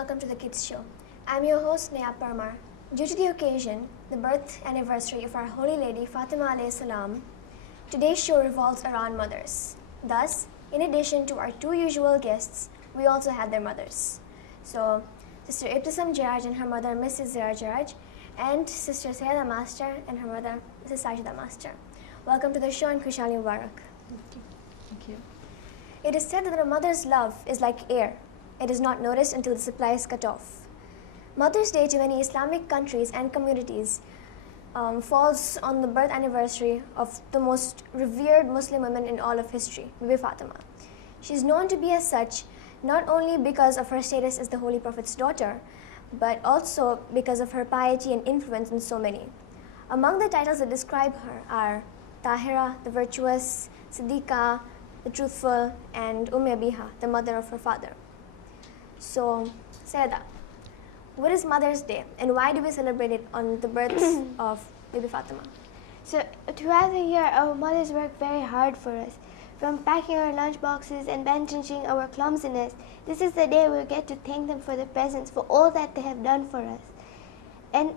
welcome to the Kids Show. I'm your host Neha Parmar. Due to the occasion, the birth anniversary of our Holy Lady Fatima alayhi salam, today's show revolves around mothers. Thus, in addition to our two usual guests, we also had their mothers. So, Sister Ibtisam Jaraj and her mother Mrs. Zara Jaraj, and Sister Sayeda Master and her mother Mrs. Sajida Master. Welcome to the show and Khushali Mubarak. Thank you. It is said that a mother's love is like air. It is not noticed until the supply is cut off. Mother's Day to many Islamic countries and communities falls on the birth anniversary of the most revered Muslim woman in all of history, Bibi Fatima. She is known to be as such not only because of her status as the Holy Prophet's daughter, but also because of her piety and influence in so many. Among the titles that describe her are Tahira, the virtuous, Siddiqa, the truthful, and Abiha, the mother of her father. So, Sayeda, what is Mother's Day and why do we celebrate it on the birth of Bibi Fatima? So throughout the year, our mothers work very hard for us. From packing our lunch boxes and bandaging our clumsiness, this is the day we get to thank them for their presence, for all that they have done for us. And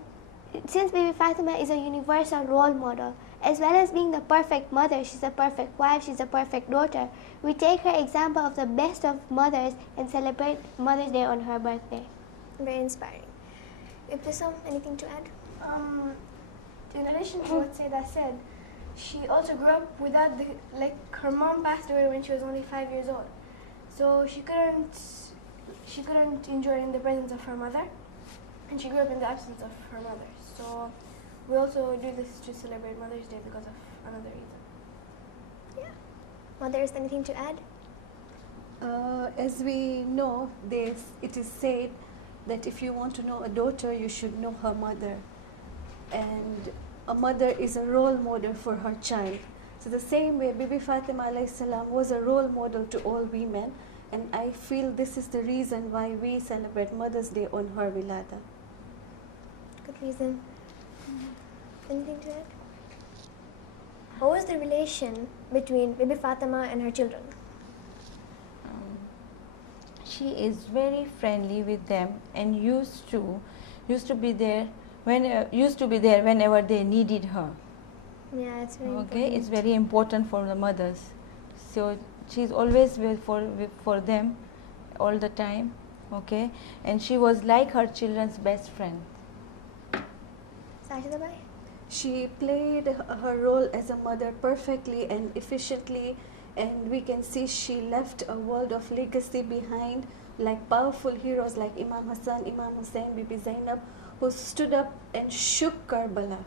since Bibi Fatima is a universal role model, as well as being the perfect mother, she's a perfect wife, she's a perfect daughter, we take her example of the best of mothers and celebrate Mother's Day on her birthday. Very inspiring. Ibtisam, anything to add? In addition to what Sayeda said, she also grew up without her mom passed away when she was only 5 years old. So she couldn't enjoy in the presence of her mother, and she grew up in the absence of her mother. So we also do this to celebrate Mother's Day because of another reason. Yeah. Mothers, anything to add? As we know, it is said that if you want to know a daughter, you should know her mother. And a mother is a role model for her child. So the same way Bibi Fatima alayhi salam was a role model to all women, and I feel this is the reason why we celebrate Mother's Day on her wilada. Good reason. Anything to add? What was the relation between Bibi Fatima and her children? She is very friendly with them and used to be there whenever they needed her. Yeah, it's very Okay, important. it's very important for the mothers. So she's always for them all the time. Okay, and she was like her children's best friend. Sajida Bhai? She played her role as a mother perfectly and efficiently, and we can see she left a world of legacy behind, like powerful heroes like Imam Hassan, Imam Hussein, Bibi Zainab, who stood up and shook Karbala.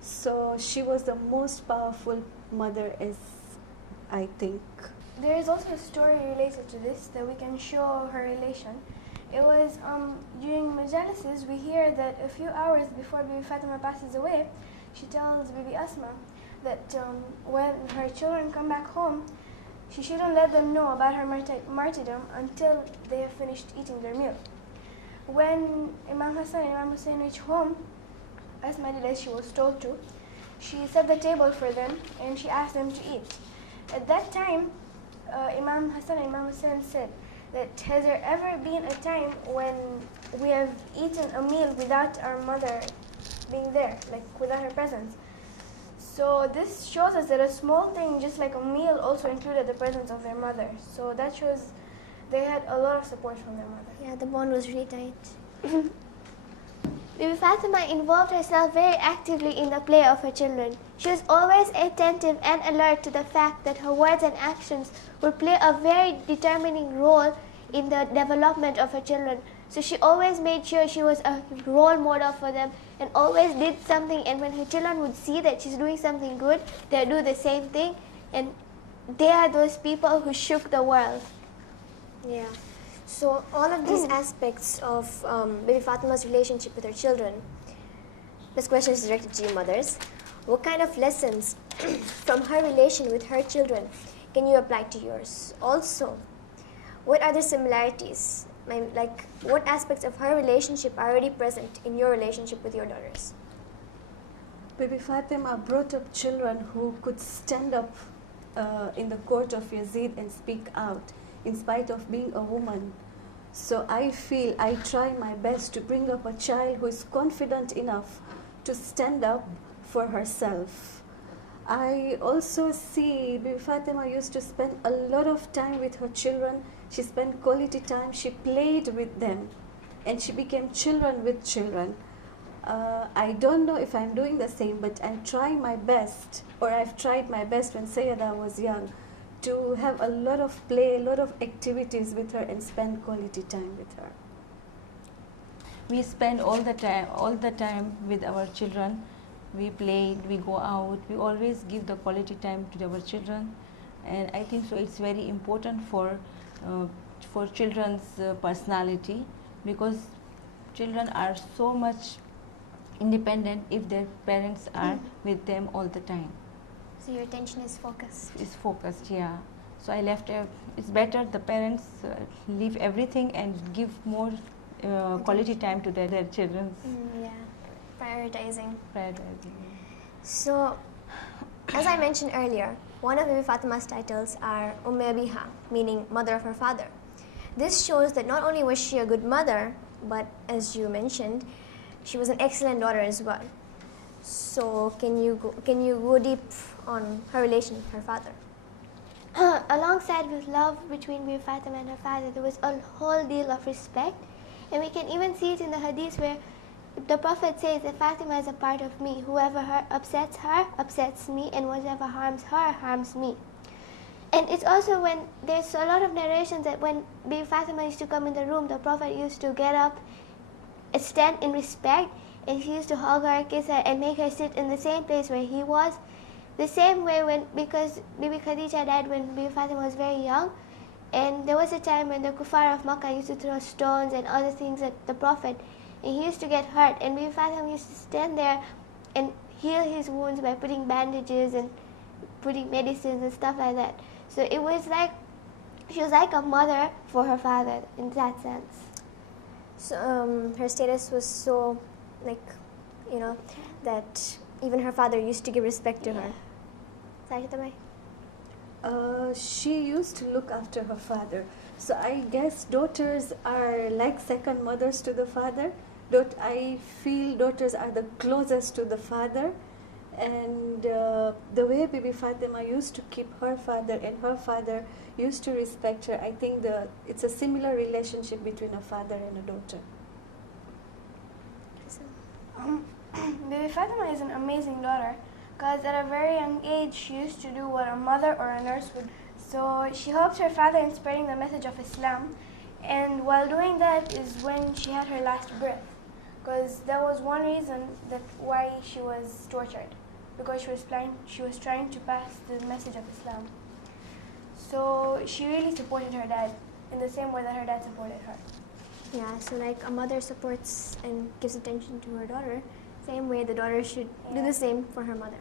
So she was the most powerful mother, as I think. There is also a story related to this that we can show her relation. It was during Majalises, we hear that a few hours before Bibi Fatima passes away, she tells Bibi Asma that when her children come back home, she shouldn't let them know about her martyrdom until they have finished eating their meal. When Imam Hassan and Imam Hussein reached home, Asma did as she was told to. She set the table for them and she asked them to eat. At that time, Imam Hassan and Imam Hussein said that has there ever been a time when we have eaten a meal without our mother being there, like without her presence? So this shows us that a small thing, just like a meal, also included the presence of their mother. So that shows they had a lot of support from their mother. Yeah, the bond was really tight. Bibi Fatima involved herself very actively in the play of her children. She was always attentive and alert to the fact that her words and actions would play a very determining role in the development of her children. So she always made sure she was a role model for them and always did something, and when her children would see that she's doing something good, they'd do the same thing, and they are those people who shook the world. Yeah. So all of these aspects of Bibi Fatima's relationship with her children, this question is directed to you mothers. What kind of lessons from her relation with her children can you apply to yours? Also, what are the similarities? Like, what aspects of her relationship are already present in your relationship with your daughters? Bibi Fatima brought up children who could stand up in the court of Yazid and speak out in spite of being a woman. So I feel I try my best to bring up a child who is confident enough to stand up for herself. I also see Bibi Fatima used to spend a lot of time with her children. She spent quality time, she played with them, and she became children with children. I don't know if I'm doing the same, but I'm trying my best, or I've tried my best when Sayyada was young, to have a lot of play, a lot of activities with her and spend quality time with her. We spend all the time with our children. We play, we go out, we always give the quality time to our children, and I think so it's very important for children's personality, because children are so much independent if their parents are with them all the time. So your attention is focused. Is focused, yeah. So I left. It's better the parents leave everything and give more quality time to their children. Yeah, prioritizing. Prioritizing. So, as I mentioned earlier, one of Bibi Fatima's titles are Abiha, meaning mother of her father. This shows that not only was she a good mother, but as you mentioned, she was an excellent daughter as well. So, can you go deep on her relation with her father? Alongside with love between Bibi Fatima and her father, there was a whole deal of respect, and we can even see it in the hadith where the Prophet says that Fatima is a part of me. Whoever upsets her upsets me, and whatever harms her harms me. And it's also when there's a lot of narrations that when Bibi Fatima used to come in the room, the Prophet used to get up, stand in respect, and he used to hug her, kiss her, and make her sit in the same place where he was. The same way because Bibi Khadija died when Bibi Fatima was very young, and there was a time when the kuffar of Makkah used to throw stones and other things at the Prophet, and he used to get hurt, and Bibi Fatima used to stand there and heal his wounds by putting bandages and putting medicines and stuff like that. So it was like, she was like a mother for her father in that sense. So her status was so, that even her father used to give respect to her. Sajida bhai? She used to look after her father. So I guess daughters are like second mothers to the father. I feel daughters are the closest to the father. And the way Bibi Fatima used to keep her father and her father used to respect her, I think it's a similar relationship between a father and a daughter. Bibi Fatima is an amazing daughter because at a very young age she used to do what a mother or a nurse would. So she helped her father in spreading the message of Islam, and while doing that is when she had her last breath, because that was one reason why she was tortured, because she was trying to pass the message of Islam. So she really supported her dad in the same way that her dad supported her. Yeah, so like a mother supports and gives attention to her daughter, same way the daughter should do the same for her mother.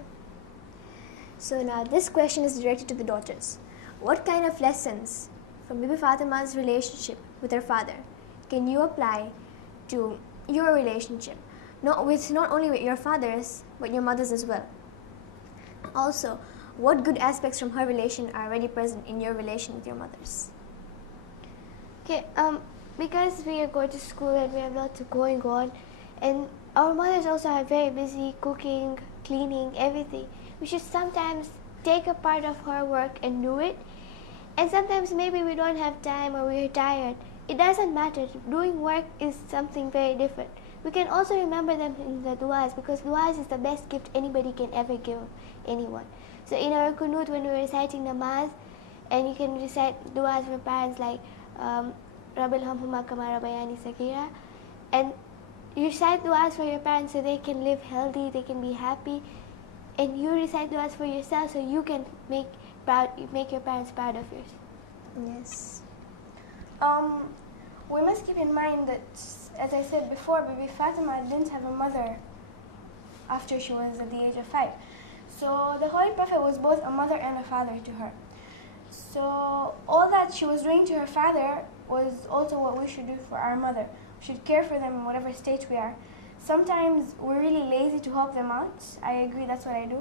So now this question is directed to the daughters. What kind of lessons from Bibi Fatima's relationship with her father can you apply to your relationship, not only with your father's, but your mother's as well? Also, what good aspects from her relation are already present in your relation with your mother's? Okay, because we are going to school and we have lots of going on, and our mothers also are very busy cooking, cleaning, everything. We should sometimes take a part of her work and do it. And sometimes maybe we don't have time or we're tired. It doesn't matter. Doing work is something very different. We can also remember them in the du'as, because du'as is the best gift anybody can ever give anyone. So in our kunut, when we're reciting namaz, and you can recite du'as for parents like Rabbil Hamhuma Kama Rabbayani Sagira, and you recite du'as for your parents so they can live healthy, they can be happy, and you recite du'as for yourself so you can make your parents proud of yours. Yes. We must keep in mind that, as I said before, Bibi Fatima didn't have a mother after she was at the age of 5. So the Holy Prophet was both a mother and a father to her. So all that she was doing to her father was also what we should do for our mother. We should care for them in whatever state we are. Sometimes we're really lazy to help them out. I agree, that's what I do.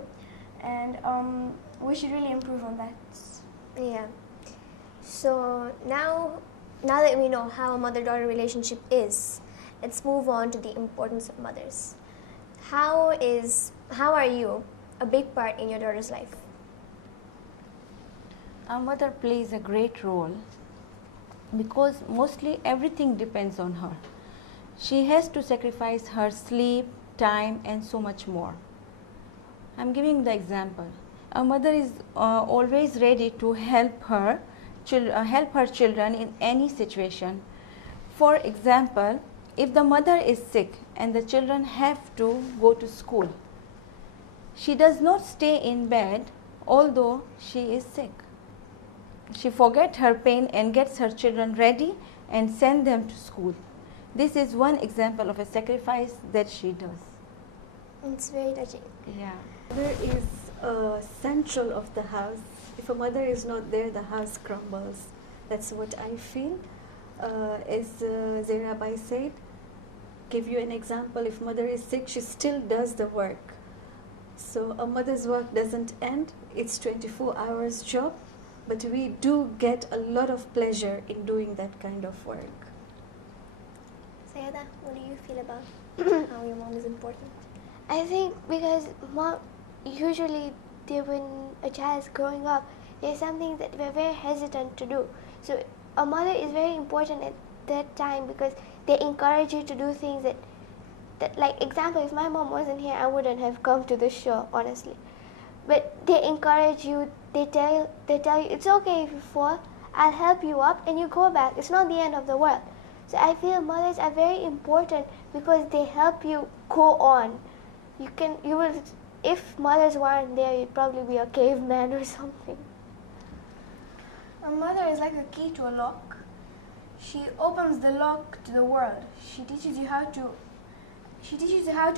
And we should really improve on that. Yeah. So now now that we know how a mother-daughter relationship is, let's move on to the importance of mothers. How are you a big part in your daughter's life? Our mother plays a great role because mostly everything depends on her. She has to sacrifice her sleep, time, and so much more. I'm giving the example. A mother is always ready to help her children in any situation. For example, if the mother is sick and the children have to go to school, she does not stay in bed although she is sick. She forgets her pain and gets her children ready and send them to school. This is one example of a sacrifice that she does. It's very touching. Yeah. Mother is central of the house. If a mother is not there, the house crumbles. That's what I feel. As Zairabai said, give you an example, if mother is sick, she still does the work. So a mother's work doesn't end. It's 24 hours job, but we do get a lot of pleasure in doing that kind of work. Sayada, what do you feel about how your mom is important? I think because mom, usually when a child is growing up, there's something that we're very hesitant to do. So a mother is very important at that time because they encourage you to do things that like example, if my mom wasn't here, I wouldn't have come to this show, honestly. But they encourage you, they tell you it's okay if you fall, I'll help you up and you go back. It's not the end of the world. So I feel mothers are very important because they help you go on. You will, if mothers weren't there, you'd probably be a caveman or something. A mother is like a key to a lock. She opens the lock to the world. She teaches you how to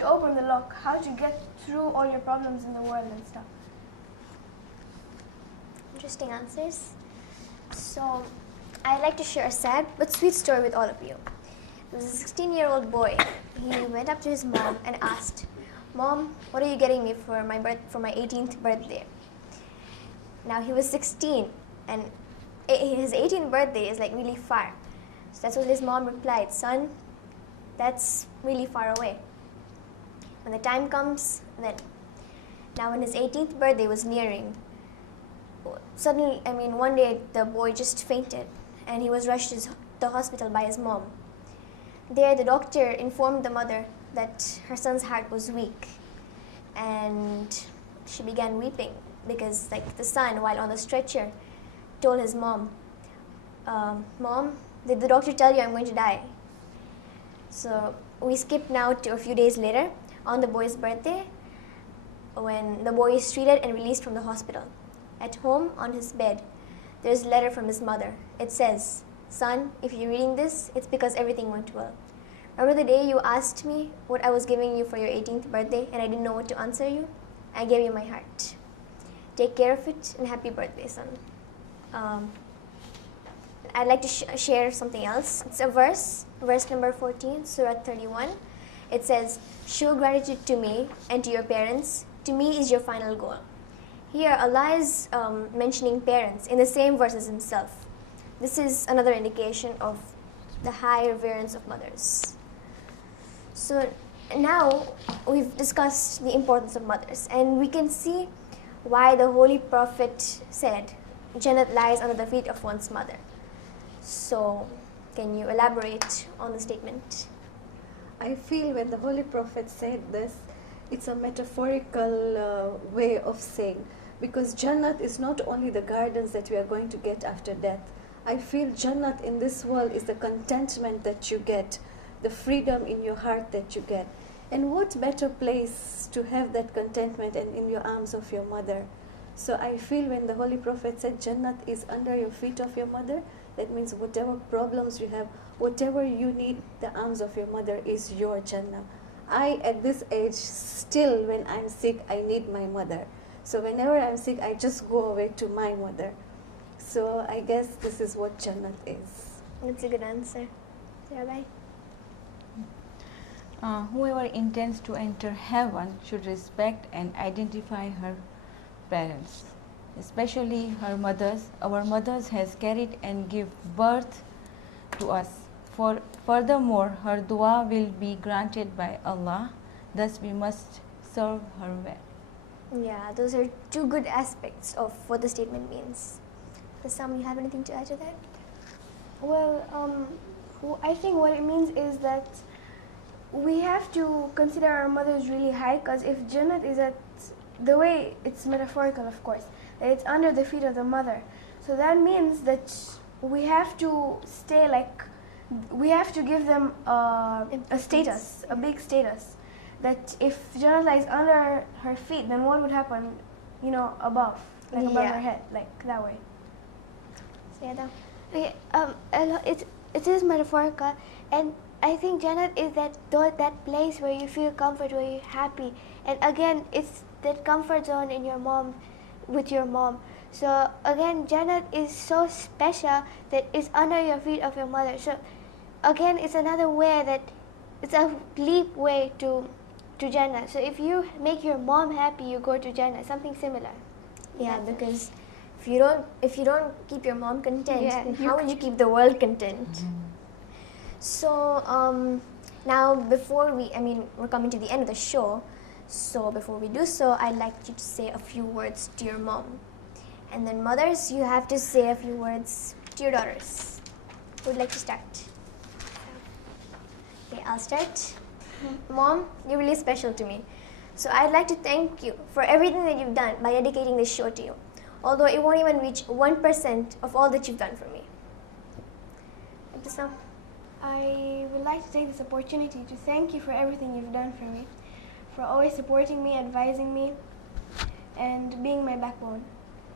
open the lock, how to get through all your problems in the world and stuff. Interesting answers. So, I'd like to share a sad but sweet story with all of you. There was a 16-year-old boy. He went up to his mom and asked, "Mom, what are you getting me for my 18th birthday?" Now he was 16, and his 18th birthday is like really far. So that's what his mom replied, "Son, that's really far away. When the time comes, then." Now when his 18th birthday was nearing, suddenly, one day the boy just fainted and he was rushed to the hospital by his mom. There the doctor informed the mother that her son's heart was weak, and she began weeping because the son, while on the stretcher, told his mom, "Mom, did the doctor tell you I'm going to die?" So we skip now to a few days later on the boy's birthday, when the boy is treated and released from the hospital. At home on his bed, there's a letter from his mother. It says, "Son, if you're reading this, it's because everything went well. Remember the day you asked me what I was giving you for your 18th birthday and I didn't know what to answer you? I gave you my heart. Take care of it and happy birthday, son." I'd like to share something else. It's a verse number 14, Surah 31. It says, "Show gratitude to me and to your parents. To me is your final goal." Here Allah is mentioning parents in the same verse as himself. This is another indication of the high reverence of mothers. So now we've discussed the importance of mothers, and we can see why the Holy Prophet said, "Jannat lies under the feet of one's mother." So can you elaborate on the statement? I feel when the Holy Prophet said this, it's a metaphorical way of saying, because Jannat is not only the gardens that we are going to get after death. I feel Jannat in this world is the contentment that you get, the freedom in your heart that you get. And what better place to have that contentment and in your arms of your mother? So I feel when the Holy Prophet said Jannat is under your feet of your mother, that means whatever problems you have, whatever you need, the arms of your mother is your Jannah. I, at this age, still when I'm sick, I need my mother. So whenever I'm sick, I just go away to my mother. So I guess this is what Jannat is. That's a good answer. Rabbi? Whoever intends to enter heaven should respect and identify her parents, especially her mothers. Our mothers has carried and give birth to us. For furthermore, her dua will be granted by Allah. Thus, we must serve her well. Yeah, those are two good aspects of what the statement means. Does Sam, you have anything to add to that? Well, I think what it means is that we have to consider our mothers really high, because if Jannat is at, the way it's metaphorical, of course, that it's under the feet of the mother. So that means that we have to stay like, we have to give them a status, a big status. That if Jannat lies under her feet, then what would happen, above, like above Yeah. her head, like that way. Sayada? Okay, it is metaphorical, and I think Jannat is that place where you feel comfort, where you're happy, and again, it's that comfort zone in your mom, with your mom. So again, Jannat is so special that it's under your feet of your mother. So again, it's another way that it's a leap way to Jannat. So if you make your mom happy, you go to Jannat. Something similar. Yeah, That's it. because if you don't keep your mom content, Yeah, then you how will you keep the world content? So now we're coming to the end of the show. So before we do so, I'd like you to say a few words to your mom, and then mothers, you have to say a few words to your daughters. Who would like to start? Okay, I'll start. Mom, you're really special to me. So I'd like to thank you for everything that you've done by dedicating this show to you, although it won't even reach 1% of all that you've done for me. Ibtisam? I would like to take this opportunity to thank you for everything you've done for me, for always supporting me, advising me, and being my backbone.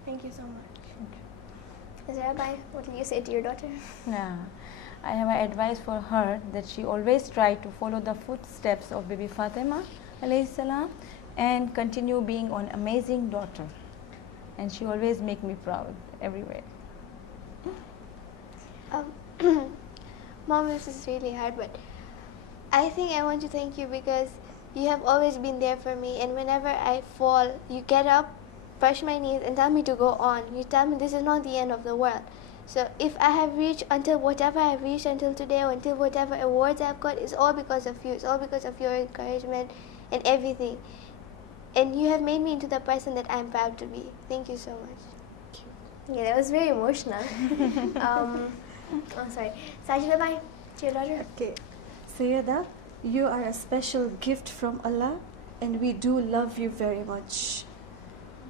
Thank you so much. Rabbi, what will you say to your daughter? Yeah. I have an advice for her that she always try to follow the footsteps of Bibi Fatima alayhi salam and continue being an amazing daughter. And she always make me proud everywhere. Mom, this is really hard, but I think I want to thank you because you have always been there for me, and whenever I fall, you get up, brush my knees, and tell me to go on. You tell me this is not the end of the world. So if I have reached until whatever I've reached until today, or until whatever awards I've got, it's all because of you. It's all because of your encouragement and everything. And you have made me into the person that I'm proud to be. Thank you so much. Yeah, that was very emotional. Sorry. Sajida bhai, to your daughter. Okay, Sayyada, you are a special gift from Allah, and we do love you very much.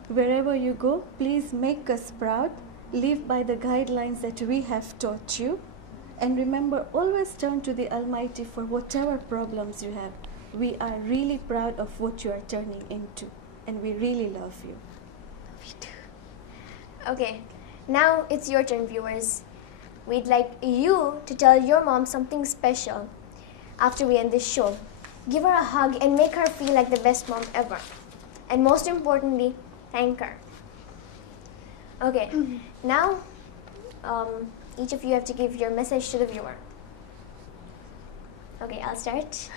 Wherever you go, please make us proud. Live by the guidelines that we have taught you, and remember, always turn to the Almighty for whatever problems you have. We are really proud of what you are turning into, and we really love you. Okay, now it's your turn, viewers. We'd like you to tell your mom something special after we end this show. Give her a hug and make her feel like the best mom ever. And most importantly, thank her. Okay, now each of you have to give your message to the viewer. Okay, I'll start.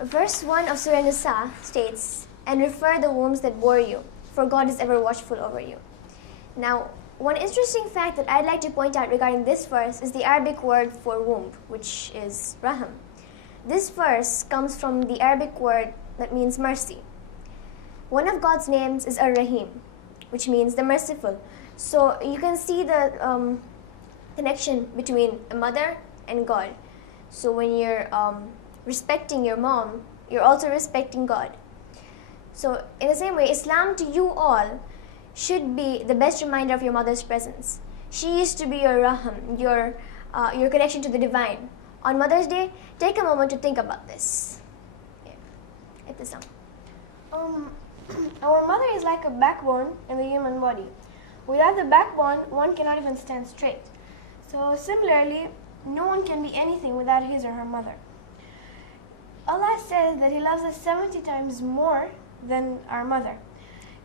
Verse 1 of Surah Nisa states, "And refer the wombs that bore you, for God is ever watchful over you." Now, one interesting fact that I'd like to point out regarding this verse is the Arabic word for womb, which is raham. This verse comes from the Arabic word that means mercy. One of God's names is Ar-Rahim, which means the merciful. So you can see the connection between a mother and God. So when you're respecting your mom, you're also respecting God. So in the same way, Islam to you all should be the best reminder of your mother's presence. She used to be your raham, your connection to the divine. On Mother's Day, take a moment to think about this. Yeah. Ibtisam. Our mother is like a backbone in the human body. Without the backbone, one cannot even stand straight. So similarly, no one can be anything without his or her mother. Allah says that He loves us 70 times more than our mother.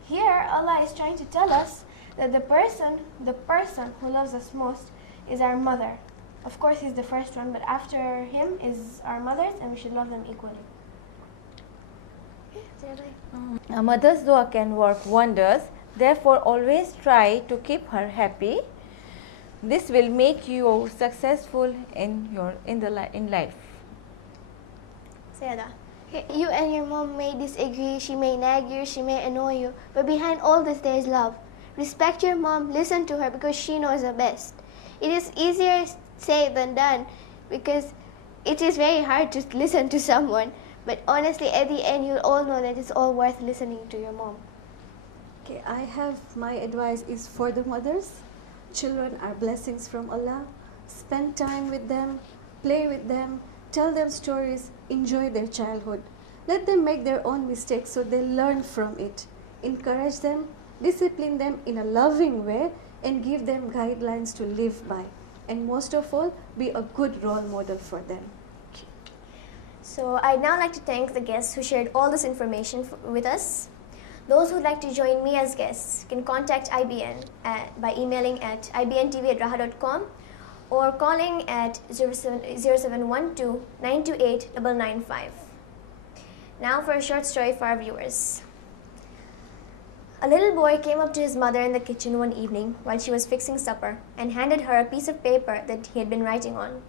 Here, Allah is trying to tell us that the person who loves us most is our mother. Of course, He's the first one, but after Him is our mothers, and we should love them equally. A mother's dua can work wonders. Therefore, always try to keep her happy. this will make you successful in life. Sayada. You and your mom may disagree, she may nag you, she may annoy you, but behind all this there is love. Respect your mom, listen to her because she knows the best. It is easier said than done because it is very hard to listen to someone, but honestly at the end you'll all know that it's all worth listening to your mom. Okay, my advice is for the mothers. Children are blessings from Allah. Spend time with them, play with them, tell them stories, enjoy their childhood. Let them make their own mistakes so they learn from it. Encourage them, discipline them in a loving way, and give them guidelines to live by. And most of all, be a good role model for them. So I'd now like to thank the guests who shared all this information with us. Those who'd like to join me as guests can contact IBN by emailing at ibntv@raha.com or calling at 0712 928 995. Now for a short story for our viewers. A little boy came up to his mother in the kitchen one evening while she was fixing supper and handed her a piece of paper that he had been writing on.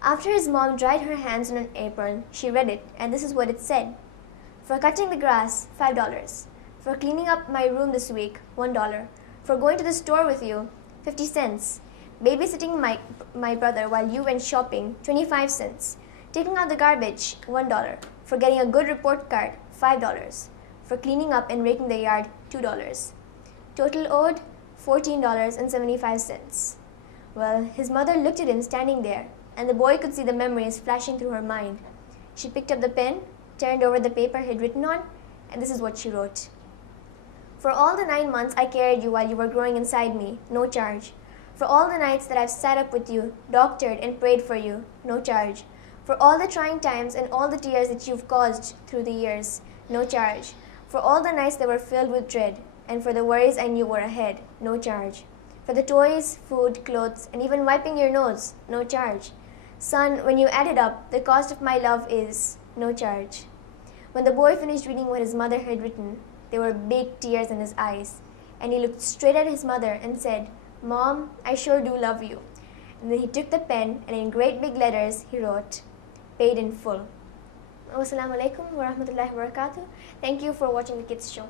After his mom dried her hands on an apron, she read it, and this is what it said. For cutting the grass, $5. For cleaning up my room this week, $1. For going to the store with you, 50 cents. Babysitting my brother while you went shopping, 25 cents. Taking out the garbage, $1. For getting a good report card, $5. For cleaning up and raking the yard, $2. Total owed, $14.75. Well, his mother looked at him standing there, and the boy could see the memories flashing through her mind. She picked up the pen, turned over the paper he had written on, and this is what she wrote. For all the 9 months I carried you while you were growing inside me, no charge. For all the nights that I've sat up with you, doctored and prayed for you, no charge. For all the trying times and all the tears that you've caused through the years, no charge. For all the nights that were filled with dread, and for the worries I knew were ahead, no charge. For the toys, food, clothes, and even wiping your nose, no charge. Son, when you add it up, the cost of my love is no charge. When the boy finished reading what his mother had written, there were big tears in his eyes, and he looked straight at his mother and said, Mom, I sure do love you. And then he took the pen and in great big letters he wrote, paid in full. Wassalamu alaikum wa rahmatullahi wa barakatuh. Thank you for watching the Kids Show.